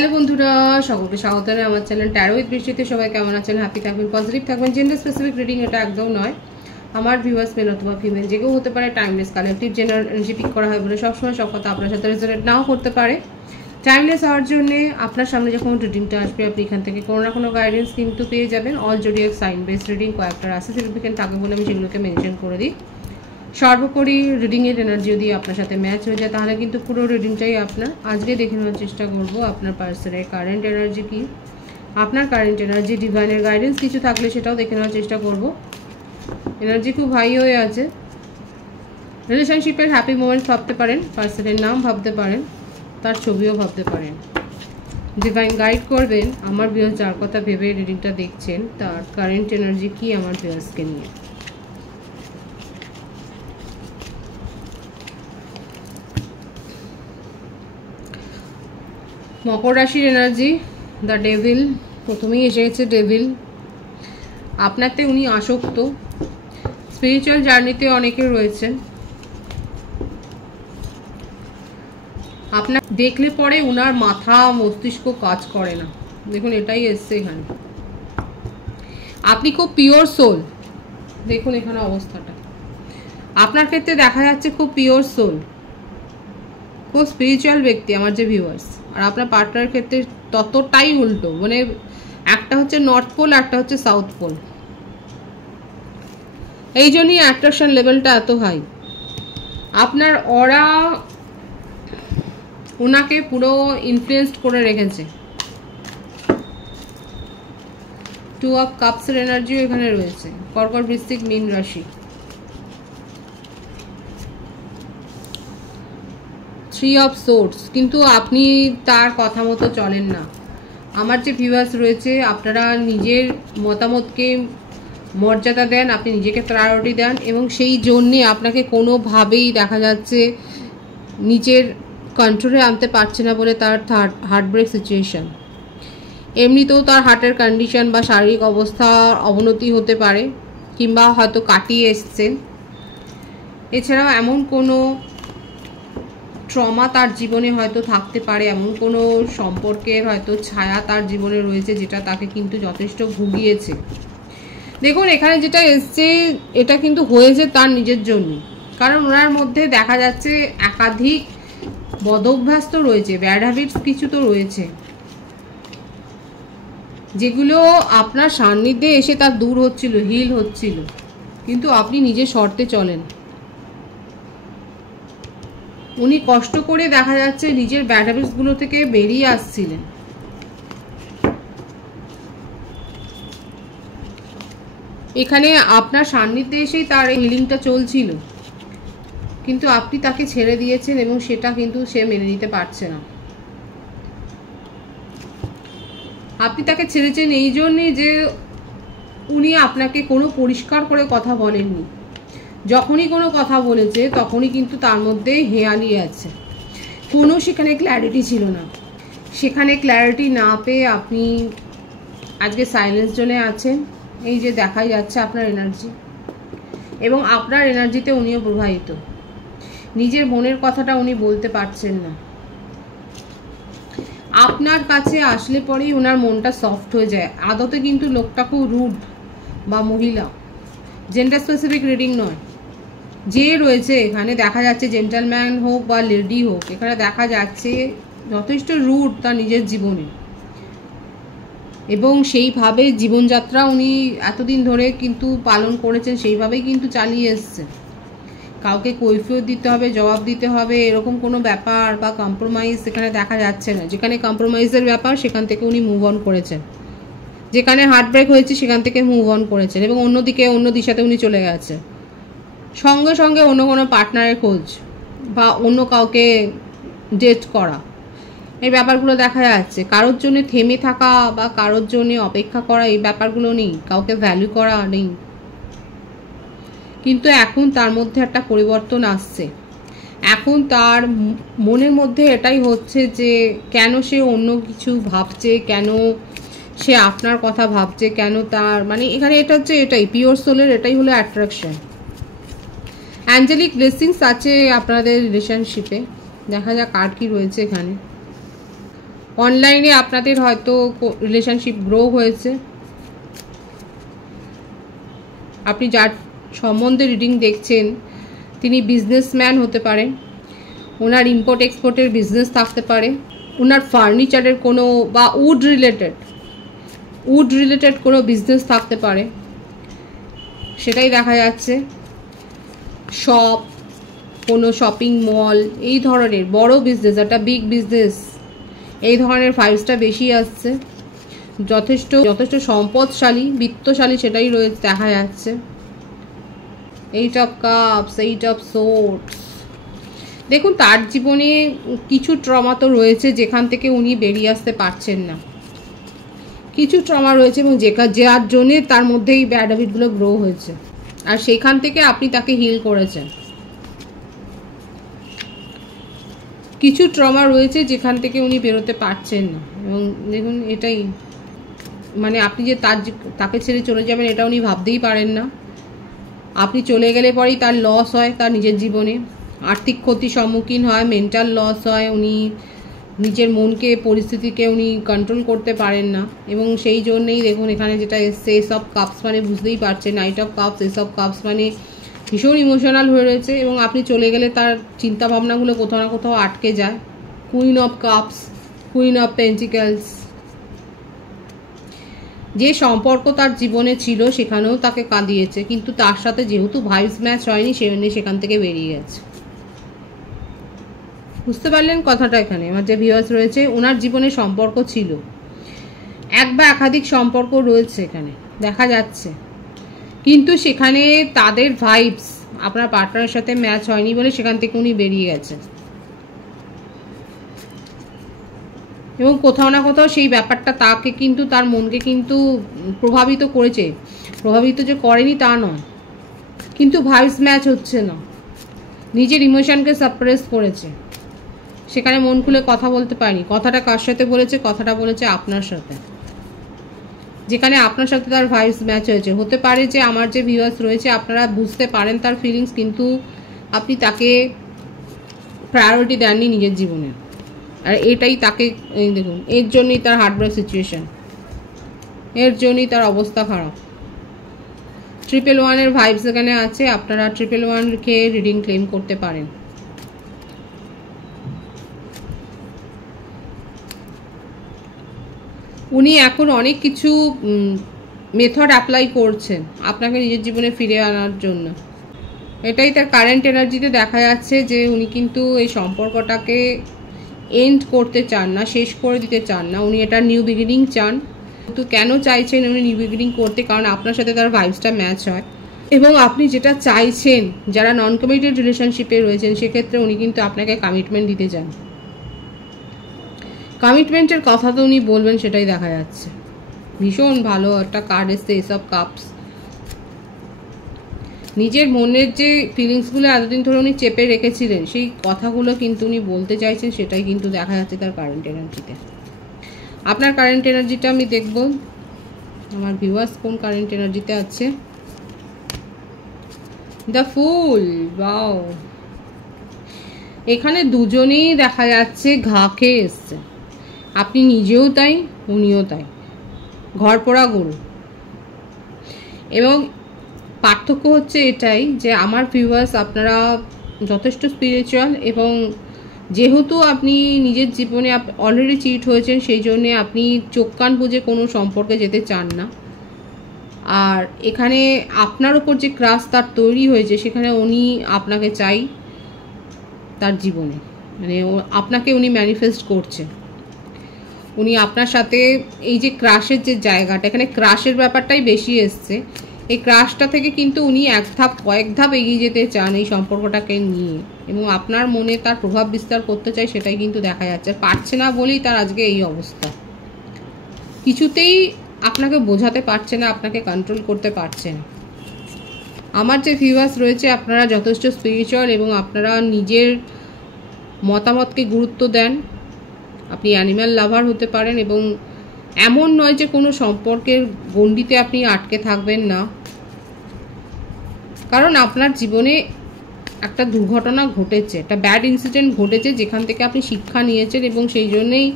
Hello বন্ধুরা, সকলকে স্বাগত জানাই আমার চ্যানেল ট্যারো উইথ বৃষ্টিতে। সবাই কেমন আছেন? হ্যাপি থাকবেন, পজিটিভ থাকবেন। জেন্ডার স্পেসিফিক রিডিং এটা একদম নয়। আমার ভিউয়ার্স মেল অথবা ফিমেল যে কেউ হতে পারে। Timeless collective gender energy pick করা হয় বলে সবসময় সব কথা আপনার সাথে রেজোনেট নাও করতে পারে। টাইমলেস হওয়ার জন্য আপনার সামনে যখন রিডিংটা আসবে আপনি এখান থেকে কোনো না কোনো গাইডেন্স কিন্তু পেয়ে যাবেন। All zodiac sign base reading কয়েকটা রাশি সিগনিফিকেন্ট থাকে বলে আমি সেগুলোকে মেনশন করে দিই। সর্বোপরি রিডিংয়ের এনার্জি যদি আপনার সাথে ম্যাচ হয়ে যায় তাহলে কিন্তু পুরো রিডিংটাই আপনার। আজকে দেখে নেওয়ার চেষ্টা করব আপনার পার্সনের কারেন্ট এনার্জি কি, আপনার কারেন্ট এনার্জি, ডিভাইনের গাইডেন্স কিছু থাকলে সেটাও দেখে নেওয়ার চেষ্টা করব। এনার্জি খুব হাই হয়ে আছে। রিলেশনশিপের হ্যাপি মোমেন্ট ভাবতে পারেন, পার্সনের নাম ভাবতে পারেন, তার ছবিও ভাবতে পারেন। ডিভাইন গাইড করবেন আমার ভিউয়ার্স যার কথা ভেবে রিডিংটা দেখছেন তার কারেন্ট এনার্জি কি আমার ভিউয়ার্সকে নিয়ে। মকর রাশির এনার্জি, দ্য ডেভিল। প্রথমেই এসে গেছে ডেভিল। আপনাতে উনি আসক্ত, স্পিরিচুয়াল জার্নিতে অনেকে রয়েছেন। আপনার দেখলে পরে উনার মাথা মস্তিষ্ক কাজ করে না। দেখুন এটাই এসছে এখানে। আপনি খুব পিওর সোল, দেখুন এখানে অবস্থাটা আপনার ক্ষেত্রে দেখা যাচ্ছে। খুব পিওর সোল, খুব স্পিরিচুয়াল ব্যক্তি আমার যে ভিউয়ার্স। আর আপনার পার্টনারের ক্ষেত্রে ততটাই উল্টো, মানে একটা হচ্ছে নর্থ পোল, একটা হচ্ছে সাউথ পোল। এই জন্যই অ্যাট্রাকশন লেভেলটা এত হাই। আপনার অরা ওনাকে পুরো ইনফ্লুয়েন্সড করে রেখেছে। টু অফ কাপসের এনার্জিও এখানে রয়েছে। কর্কট, বৃশ্চিক, মীন রাশি। থ্রি অফ সোর্ডস, কিন্তু আপনি তার কথা মতো চলেন না। আমার যে ভিউয়ার্স রয়েছে আপনারা নিজের মতামতকে মর্যাদা দেন, আপনি নিজেকে প্রায়োরিটি দেন এবং সেই জন্যে আপনাকে কোনোভাবেই দেখা যাচ্ছে নিজের কন্ট্রোলে আনতে পারছে না বলে তার হার্ট ব্রেক সিচুয়েশন। এমনিতেও তার হার্টের কন্ডিশন বা শারীরিক অবস্থার অবনতি হতে পারে, কিংবা হয়তো কাটিয়ে এসছেন। এছাড়াও এমন কোনো ট্রমা তার জীবনে হয়তো থাকতে পারে, এমন কোনো সম্পর্কের হয়তো ছায়া তার জীবনে রয়েছে যেটা তাকে কিন্তু যথেষ্ট ভুগিয়েছে। দেখুন এখানে যেটা এসছে এটা কিন্তু হয়েছে তার নিজের জন্য, কারণ ওনার মধ্যে দেখা যাচ্ছে একাধিক বদঅভ্যাস তো রয়েছে, ব্যাড হ্যাবিটস কিছু তো রয়েছে, যেগুলো আপনার সান্নিধ্যে এসে তার দূর হচ্ছিল, হিল হচ্ছিল, কিন্তু আপনি নিজের শর্তে চলেন। উনি কষ্ট করে দেখা যাচ্ছে নিজের ব্যাড হ্যাবিটসগুলো থেকে বেরিয়ে আসছিলেন। এখানে আপনার সান্নিধ্যে এসেই তার হিলিংটা চলছিল, কিন্তু আপনি তাকে ছেড়ে দিয়েছেন এবং সেটা কিন্তু সে মেনে নিতে পারছে না। আপনি তাকে ছেড়েছেন এই জন্যই যে উনি আপনাকে কোনো পরিষ্কার করে কথা বলেননি। যখনই কোনো কথা বলেছে তখনই কিন্তু তার মধ্যে হেয়ালি আছে, কোনো সেখানে ক্ল্যারিটি ছিল না। সেখানে ক্ল্যারিটি না পেয়ে আপনি আজকে সাইলেন্স জোনে আছেন। এই যে দেখাই যাচ্ছে আপনার এনার্জি, এবং আপনার এনার্জিতে উনিও প্রবাহিত। নিজের মনের কথাটা উনি বলতে পারছেন না। আপনার কাছে আসলে পরেই ওনার মনটা সফট হয়ে যায়। আদতে কিন্তু লোকটা খুব রুড বা মহিলা, জেন্ডার স্পেসিফিক রিডিং নয়। যে রয়েছে এখানে দেখা যাচ্ছে জেন্টলম্যান হোক বা লেডি হোক, এখানে দেখা যাচ্ছে যথেষ্ট রুড তার নিজের জীবনে, এবং সেইভাবে জীবনযাত্রা উনি এতদিন ধরে কিন্তু পালন করেছেন, সেইভাবেই কিন্তু চালিয়ে এসছে। কাউকে কৈফিয়ত দিতে হবে, জবাব দিতে হবে, এরকম কোনো ব্যাপার বা কম্প্রোমাইজ এখানে দেখা যাচ্ছে না। যেখানে কম্প্রোমাইজের ব্যাপার সেখান থেকে উনি মুভ অন করেছেন, যেখানে হার্ট ব্রেক হয়েছে সেখান থেকে মুভ অন করেছেন, এবং অন্যদিকে অন্য দিশাতে উনি চলে গেছে। সঙ্গে সঙ্গে অন্য কোনো পার্টনারের খোঁজ বা অন্য কাউকে ডেট করা, এই ব্যাপারগুলো দেখা যাচ্ছে। কারোর জন্য থেমে থাকা বা কারোর জন্য অপেক্ষা করা, এই ব্যাপারগুলো নেই। কাউকে ভ্যালু করা নেই। কিন্তু এখন তার মধ্যে একটা পরিবর্তন আসছে। এখন তার মনের মধ্যে এটাই হচ্ছে যে কেন সে অন্য কিছু ভাবছে, কেন সে আপনার কথা ভাবছে, কেন তার মানে এখানে এটা হচ্ছে এটাই পিওর সোলের, এটাই হলো অ্যাট্রাকশন। অ্যাঞ্জেলিক ব্লেসিংস আছে আপনাদের রিলেশনশিপে। দেখা যাক আর কি রয়েছে এখানে। অনলাইনে আপনাদের হয়তো রিলেশনশিপ গ্রো হয়েছে। আপনি যার সম্বন্ধে রিডিং দেখছেন তিনি বিজনেসম্যান হতে পারেন, ওনার ইম্পোর্ট এক্সপোর্টের বিজনেস থাকতে পারে, ওনার ফার্নিচারের কোনো বা উড রিলেটেড কোনো বিজনেস থাকতে পারে, সেটাই দেখা যাচ্ছে। শপ, কোনো শপিং মল, এই ধরনের বড় বিজনেস, একটা বিগ বিজনেস, এই ধরনের ফাইলসটা বেশি আসছে। যথেষ্ট সম্পদশালী, বিত্তশালী সেটাই রয়েছে দেখা যাচ্ছে। Eight of cups, eight of swords. দেখুন তার জীবনে কিছু ট্রমা তো রয়েছে যেখান থেকে উনি বেরিয়ে আসতে পারছেন না, কিছু ট্রমা রয়েছে এবং যার জন্যে তার মধ্যে এই ব্যাড হ্যাবিটগুলো গ্রো হয়েছে, আর সেখান থেকে আপনি তাকে হিল করেছেন। কিছু ট্রমা রয়েছে যেখান থেকে উনি বেরোতে পারছেন না, এবং দেখুন এটাই মানে আপনি যে তাকে ছেড়ে চলে যাবেন এটা উনি ভাবতেই পারেন না। আপনি চলে গেলে পরেই তার লস হয়, তার নিজের জীবনে আর্থিক ক্ষতির সম্মুখীন হয়, মেন্টাল লস হয়, উনি নিজের মনকে, পরিস্থিতিকে উনি কন্ট্রোল করতে পারেন না। এবং সেই জন্যেই দেখুন এখানে যেটা এসছে এস অফ কাপস, মানে বুঝতেই পারছেন night of cups, S of cups মানে ভীষণ ইমোশনাল হয়ে রয়েছে, এবং আপনি চলে গেলে তার চিন্তা ভাবনাগুলো কোথাও না কোথাও আটকে যায়। Queen of cups, queen of pentacles, যে সম্পর্ক তার জীবনে ছিল সেখানেও তাকে কাঁদিয়েছে, কিন্তু তার সাথে যেহেতু ভাইবস ম্যাচ হয়নি সেখান থেকে বেরিয়ে গেছে। বুঝতে পারলেন কথাটা? এখানে আমার যে ভিউয়ার্স রয়েছে ওনার জীবনে সম্পর্ক ছিল, এক বা একাধিক সম্পর্ক রয়েছে এখানে দেখা যাচ্ছে, কিন্তু সেখানে তাদের ভাইবস আপনার পার্টনারের সাথে ম্যাচ হয়নি বলে সেখান থেকে উনি বেরিয়ে গেছেন। এবং কোথাও না কোথাও সেই ব্যাপারটা তাকে কিন্তু, তার মনকে কিন্তু প্রভাবিত করেছে। প্রভাবিত যে করেনি তা নয়, কিন্তু ভাইবস ম্যাচ হচ্ছে না, নিজের ইমোশনকে সাপ্রেস করেছে, সেখানে মন খুলে কথা বলতে পারেনি। কথাটা কার সাথে বলেছে? কথাটা বলেছে আপনার সাথে, যেখানে আপনার সাথে তার ভাইবস ম্যাচ হয়েছে। হতে পারে যে আমার যে ভিউয়ার্স রয়েছে আপনারা বুঝতে পারেন তার ফিলিংস, কিন্তু আপনি তাকে প্রায়োরিটি দেননি নিজের জীবনে, আর এটাই তাকে দেখুন এর জন্যই তার হার্টব্রেক সিচুয়েশন, এর জন্যই তার অবস্থা খারাপ। 111 ভাইবস এখানে আছে, আপনারা 111কে রিডিং ক্লেম করতে পারেন। উনি এখন অনেক কিছু মেথড অ্যাপ্লাই করছেন আপনাকে নিজের জীবনে ফিরে আনার জন্য। এটাই তার কারেন্ট এনার্জিতে দেখা যাচ্ছে যে উনি কিন্তু এই সম্পর্কটাকে এন্ড করতে চান না, শেষ করে দিতে চান না, উনি এটা নিউ বিগিনিং চান। কিন্তু কেন চাইছেন উনি নিউ বিগিনিং করতে? কারণ আপনার সাথে তার ভাইবসটা ম্যাচ হয়, এবং আপনি যেটা চাইছেন, যারা নন কমিটেড রিলেশনশিপে রয়েছেন সেক্ষেত্রে উনি কিন্তু আপনাকে কমিটমেন্ট দিতে চান। কমিটমেন্টের কথা তো উনি বলবেন সেটাই দেখা যাচ্ছে। ভীষণ ভালো একটা কার্ড এসছে এস অফ কাপস। নিজের মনের যে ফিলিংসগুলো এতদিন ধরে উনি চেপে রেখেছিলেন সেই কথাগুলো কিন্তু উনি বলতে চাইছেন, সেটাই কিন্তু দেখা যাচ্ছে তার কারেন্ট এনার্জিতে। আপনার কারেন্ট এনার্জিটা আমি দেখব, আমার ভিউয়ার্স কোন কারেন্ট এনার্জিতে আছে। দ্য ফুল, ওয়াও, এখানে দুজনেই দেখা যাচ্ছে ঘা খেয়ে এসছে, আপনি নিজেও তাই উনিও তাই, ঘর পোড়া গরু। এবং পার্থক্য হচ্ছে এটাই যে আমার ভিউয়ার্স আপনারা যথেষ্ট স্পিরিচুয়াল, এবং যেহেতু আপনি নিজের জীবনে অলরেডি চিট হয়েছেন সেই জন্যে আপনি চোখ কান বুঝে কোনো সম্পর্কে যেতে চান না। আর এখানে আপনার ওপর যে ক্রাশ তার তৈরি হয়েছে সেখানে উনি আপনাকে চাই তার জীবনে, মানে আপনাকে উনি ম্যানিফেস্ট করছে। উনি আপনার সাথে এই যে ক্রাশের যে জায়গাটা, এখানে ক্রাশের ব্যাপারটাই বেশি এসছে। এই ক্রাশটা থেকে কিন্তু উনি কয়েক ধাপ এগিয়ে যেতে চান এই সম্পর্কটাকে নিয়ে, এবং আপনার মনে তার প্রভাব বিস্তার করতে চায়, সেটাই কিন্তু দেখা যাচ্ছে। পারছে না বলেই তার আজকে এই অবস্থা, কিছুতেই আপনাকে বোঝাতে পারছে না, আপনাকে কন্ট্রোল করতে পারছে না। আমার যে ভিউয়ার্স রয়েছে আপনারা যথেষ্ট স্পিরিচুয়াল, এবং আপনারা নিজের মতামতকে গুরুত্ব দেন। আপনি অ্যানিম্যাল লাভার হতে পারেন, এবং এমন নয় যে কোনো সম্পর্কের গণ্ডিতে আপনি আটকে থাকবেন না, কারণ আপনার জীবনে একটা দুর্ঘটনা ঘটেছে, একটা ব্যাড ইনসিডেন্ট ঘটেছে যেখান থেকে আপনি শিক্ষা নিয়েছেন, এবং সেই জন্যেই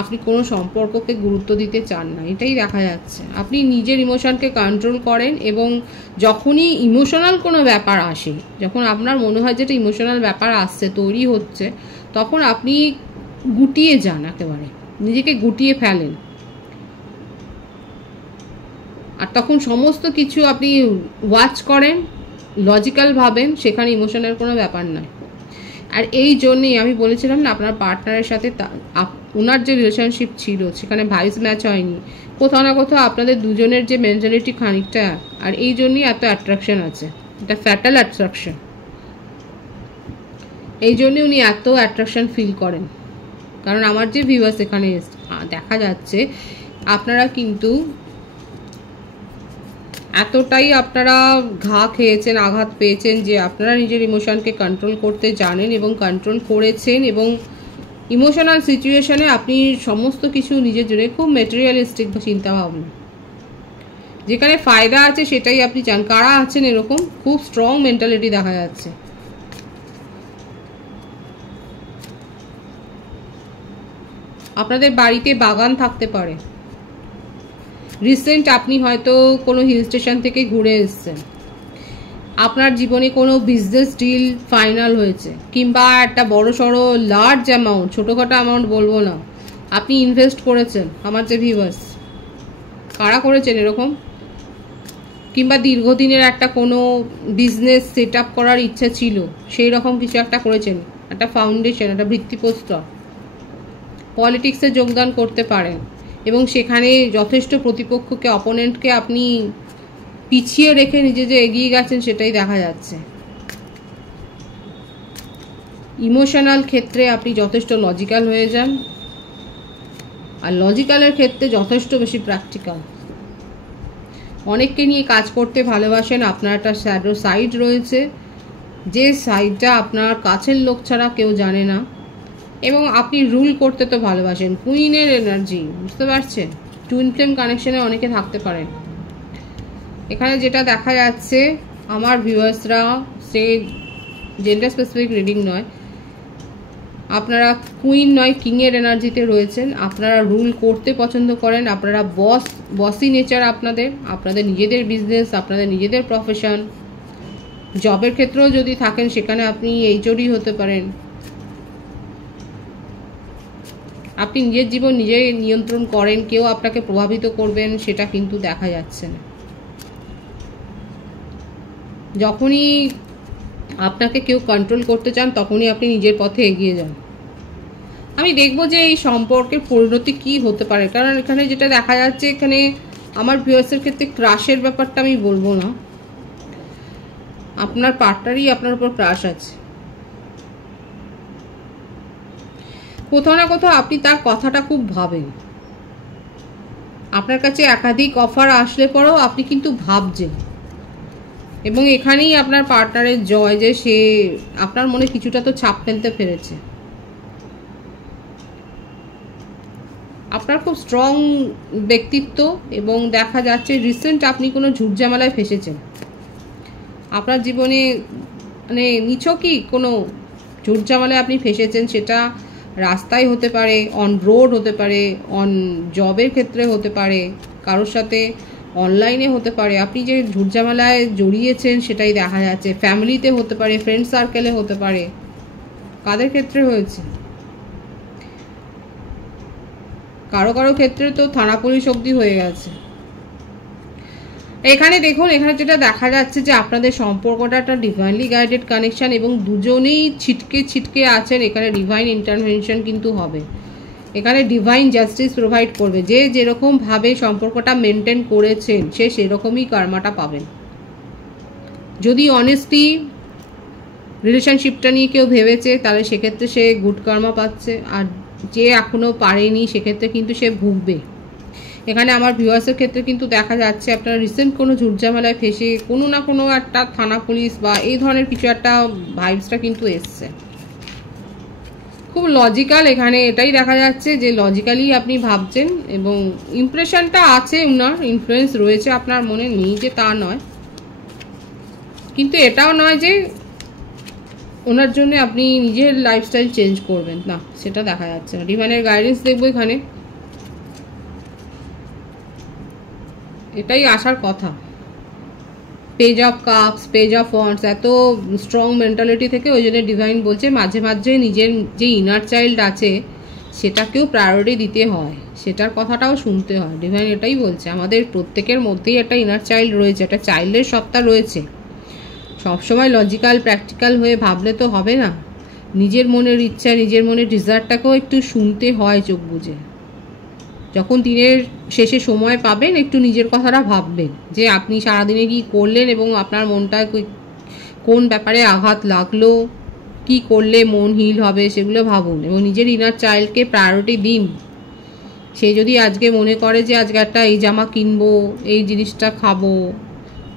আপনি কোনো সম্পর্ককে গুরুত্ব দিতে চান না, এটাই দেখা যাচ্ছে। আপনি নিজের ইমোশনকে কন্ট্রোল করেন এবং যখনই ইমোশনাল কোনো ব্যাপার আসে, যখন আপনার মনে হয় যেটা ইমোশনাল ব্যাপার আসছে, তৈরি হচ্ছে, তখন আপনি গুটিয়ে যান, একেবারে নিজেকে গুটিয়ে ফেলেন। আর তখন সমস্ত কিছু আপনি ওয়াচ করেন, লজিক্যাল ভাবেন, সেখানে ইমোশনের কোনো ব্যাপার নয়। আর এই জন্যই আমি বলেছিলাম না, আপনার পার্টনারের সাথে ওনার যে রিলেশনশিপ ছিল সেখানে ভাইস ম্যাচ হয়নি, কোথাও না কোথাও আপনাদের দুজনের যে মেন্টালিটি খানিকটা, আর এই জন্যই এত অ্যাট্রাকশন আছে, এটা ফ্যাটাল অ্যাট্রাকশন। এই জন্যই উনি এত অ্যাট্রাকশন ফিল করেন। কারণ আমার যে ভিউয়ার্স এখানে দেখা যাচ্ছে, আপনারা কিন্তু এতটাই আপনারা ঘা খেয়েছেন, আঘাত পেয়েছেন যে আপনারা নিজের ইমোশনকে কন্ট্রোল করতে জানেন এবং কন্ট্রোল করেছেন, এবং ইমোশনাল সিচুয়েশনে আপনি সমস্ত কিছু নিজের জন্য খুব ম্যাটেরিয়ালিস্টিক চিন্তাভাবনা, যেখানে ফায়দা আছে সেটাই আপনি চান। কারা আছেন এরকম? খুব স্ট্রং মেন্টালিটি দেখা যাচ্ছে। আপনাদের বাড়িতে বাগান থাকতে পারে। রিসেন্ট আপনি হয়তো কোনো হিল স্টেশন থেকে ঘুরে এসেছেন, আপনার জীবনে কোনো বিজনেস ডিল ফাইনাল হয়েছে, কিংবা একটা বড় সড়ো লার্জ অ্যামাউন্ট, ছোটোখাটো অ্যামাউন্ট বলবো না, আপনি ইনভেস্ট করেছেন। আমার যে ভিউয়ার্স, কারা করেছেন এরকম? কিংবা দীর্ঘদিনের একটা কোনো বিজনেস সেট আপ করার ইচ্ছা ছিল, সেই রকম কিছু একটা করেছেন, একটা ফাউন্ডেশন, একটা ভিত্তিপ্রস্তর। পলিটিক্সে যোগদান করতে পারেন এবং সেখানে যথেষ্ট প্রতিপক্ষকে, অপোনেন্টকে আপনি পিছিয়ে রেখে নিজে যে এগিয়ে গেছেন সেটাই দেখা যাচ্ছে। ইমোশনাল ক্ষেত্রে আপনি যথেষ্ট লজিক্যাল হয়ে যান, আর লজিক্যালের ক্ষেত্রে যথেষ্ট বেশি প্র্যাকটিক্যাল। অনেককে নিয়ে কাজ করতে ভালোবাসেন। আপনার একটা শ্যাডো সাইড রয়েছে, যে সাইডটা আপনার কাছের লোক ছাড়া কেউ জানে না, এবং আপনি রুল করতে তো ভালোবাসেন। কুইনের এনার্জি, বুঝতে পারছেন? টুইন ফ্লেম কানেকশনে অনেকে থাকতে পারেন। এখানে যেটা দেখা যাচ্ছে, আমার ভিউয়ার্সরা, সে জেন্ডার স্পেসিফিক রিডিং নয়, আপনারা কুইন নয় কিংয়ের এনার্জিতে রয়েছেন। আপনারা রুল করতে পছন্দ করেন, আপনারা বসি নেচার আপনাদের নিজেদের বিজনেস, আপনাদের নিজেদের প্রফেশন। জবের ক্ষেত্রেও যদি থাকেন সেখানে আপনি এইচওডি হতে পারেন। আপনি নিজের জীবন নিজে নিয়ন্ত্রণ করেন, কেউ আপনাকে প্রভাবিত করবেন সেটা কিন্তু দেখা যাচ্ছে না। যখনই আপনাকে কেউ কন্ট্রোল করতে চান তখনই আপনি নিজের পথে এগিয়ে যান। আমি দেখব যে এই সম্পর্কের পরিণতি কি হতে পারে, কারণ এখানে যেটা দেখা যাচ্ছে, এখানে আমার ভিউয়ার্সের ক্ষেত্রে ক্রাশের ব্যাপারটা আমি বলবো না, আপনার পার্টনারই আপনার উপর ক্রাশ আছে। কোথাও না কোথাও আপনি তার কথাটা খুব ভাবেন। আপনার কাছে একাধিক অফার আসলে পরেও আপনি কিন্তু ভাবছেন, এবং এখানেই আপনার পার্টনারের জয় যে সে আপনার মনে কিছুটা তো ছাপ ফেলতে পেরেছে। আপনার খুব স্ট্রং ব্যক্তিত্ব, এবং দেখা যাচ্ছে রিসেন্ট আপনি কোনো ঝুটঝামেলায় ফেসেছেন। আপনার জীবনে মানে নিছকই কোনো ঝুটঝামেলায় আপনি ফেসেছেন, সেটা রাস্তায় হতে পারে, অন রোড হতে পারে, অন জবের ক্ষেত্রে হতে পারে, কারোর সাথে অনলাইনে হতে পারে। আপনি যে ঝুটঝামেলায় জড়িয়েছেন সেটাই দেখা যাচ্ছে। ফ্যামিলিতে হতে পারে, ফ্রেন্ড সার্কেলে হতে পারে। কাদের ক্ষেত্রে হয়েছে? কারো কারো ক্ষেত্রে তো থানা পুলিশ অবধি হয়ে গেছে। এখানে দেখুন, এখানে যেটা দেখা যাচ্ছে যে আপনাদের সম্পর্কটা একটা ডিভাইনলি গাইডেড কানেকশন, এবং দুজনেই ছিটকে আছেন। এখানে ডিভাইন ইন্টারভেনশন কিন্তু হবে, এখানে ডিভাইন জাস্টিস প্রোভাইড করবে। যে যেরকমভাবে সম্পর্কটা মেনটেন করেছেন সে সেরকমই কর্মাটা পাবেন। যদি অনেস্টলি রিলেশনশিপটা নিয়ে কেউ ভেবেছে তাহলে সেক্ষেত্রে সে গুড কর্মা পাচ্ছে, আর যে এখনও পারেনি সেক্ষেত্রে কিন্তু সে ভুগবে। এখানে আমার ভিউয়ার্সের ক্ষেত্রে কিন্তু দেখা যাচ্ছে আপনারা রিসেন্ট কোনো ঝুটঝামেলায় ফেসে কোনো না কোনো একটা থানা পুলিশ বা এই ধরনের কিছু একটা ভাইবসটা কিন্তু এসছে। খুব লজিক্যাল, এখানে এটাই দেখা যাচ্ছে যে লজিক্যালি আপনি ভাবছেন, এবং ইমপ্রেশনটা আছে, উনার ইনফ্লুয়েন্স রয়েছে আপনার মনে, নেই যে তা নয়, কিন্তু এটাও নয় যে ওনার জন্য আপনি নিজের লাইফস্টাইল চেঞ্জ করবেন না, সেটা দেখা যাচ্ছে না। ডিভাইনের গাইডেন্স দেখবো এখানে, এটাই আসার কথা। Page of cups, page of wands, এত স্ট্রং মেন্টালিটি থেকে ওই জন্য ডিভাইন বলছে মাঝে মাঝে নিজের যে ইনার চাইল্ড আছে সেটাকেও প্রায়োরিটি দিতে হয়, সেটার কথাটাও শুনতে হয়। ডিভাইন এটাই বলছে, আমাদের প্রত্যেকের মধ্যেই একটা ইনার চাইল্ড রয়েছে, একটা চাইল্ডের সত্তা রয়েছে। সবসময় লজিক্যাল প্র্যাকটিক্যাল হয়ে ভাবলে তো হবে না, নিজের মনের ইচ্ছা, নিজের মনের ডিজায়ারটাকেও একটু শুনতে হয় চোখ বুঝে। যখন দিনের শেষে সময় পাবেন একটু নিজের কথাটা ভাববেন যে আপনি সারাদিনে কি করলেন এবং আপনার মনটা কোন ব্যাপারে আঘাত লাগলো, কি করলে মন হিল হবে সেগুলো ভাবুন এবং নিজের ইনার চাইল্ডকে প্রায়োরিটি দিন। সে যদি আজকে মনে করে যে আজকে একটা এই জামা কিনবো, এই জিনিসটা খাবো,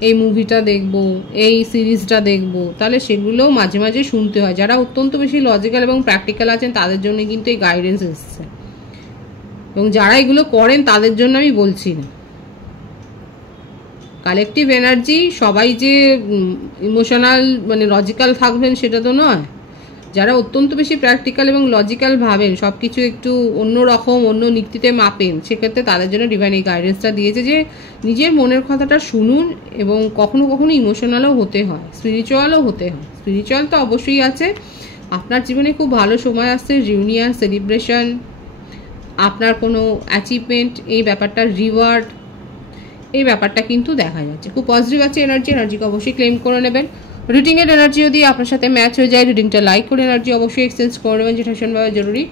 এই মুভিটা দেখবো, এই সিরিজটা দেখবো, তাহলে সেগুলোও মাঝে মাঝে শুনতে হয়। যারা অত্যন্ত বেশি লজিক্যাল এবং প্র্যাকটিক্যাল আছেন তাদের জন্য কিন্তু এই গাইডেন্স এসছে, এবং যারা এগুলো করেন তাদের জন্য আমি বলছি না। কালেকটিভ এনার্জি, সবাই যে ইমোশনাল মানে লজিক্যাল থাকবেন সেটা তো নয়। যারা অত্যন্ত বেশি প্র্যাকটিক্যাল এবং লজিক্যাল ভাবেন, সব কিছু একটু অন্য রকম অন্য নীতিতে মাপেন, সেক্ষেত্রে তাদের জন্য ডিভাইন এই গাইডেন্সটা দিয়েছে যে নিজের মনের কথাটা শুনুন এবং কখনো কখনো ইমোশনালও হতে হয়, স্পিরিচুয়ালও হতে হয়। স্পিরিচুয়াল তো অবশ্যই আছে। আপনার জীবনে খুব ভালো সময় আসছে, রিউনিয়ন, সেলিব্রেশন, আপনার কোনো অ্যাচিভমেন্ট, এই ব্যাপারটা রিওয়ার্ড, এই ব্যাপারটা কিন্তু দেখা যাচ্ছে। খুব পজিটিভ আছে এনার্জিকে অবশ্যই ক্লেম করে নেবেন। রিডিংয়ের এনার্জি যদি আপনার সাথে ম্যাচ হয়ে যায়, রিডিংটা লাইক করে এনার্জি অবশ্যই এক্সচেঞ্জ করে নেবেন, যেটা ভীষণভাবে জরুরি।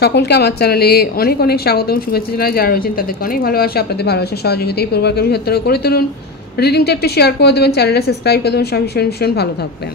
সকলকে আমার চ্যানেলে অনেক অনেক স্বাগত এবং শুভেচ্ছা জানাই। যারা রয়েছেন তাদেরকে অনেক ভালোবাসা, আপনাদের ভালোবাসার সহযোগিতা এই পরিবারকে বৃহত্তর করে তুলুন। রিডিংটা একটু শেয়ার করে দেবেন, চ্যানেলটা সাবস্ক্রাইব করে দেবেন। সব ভীষণ ভীষণ ভালো থাকবেন।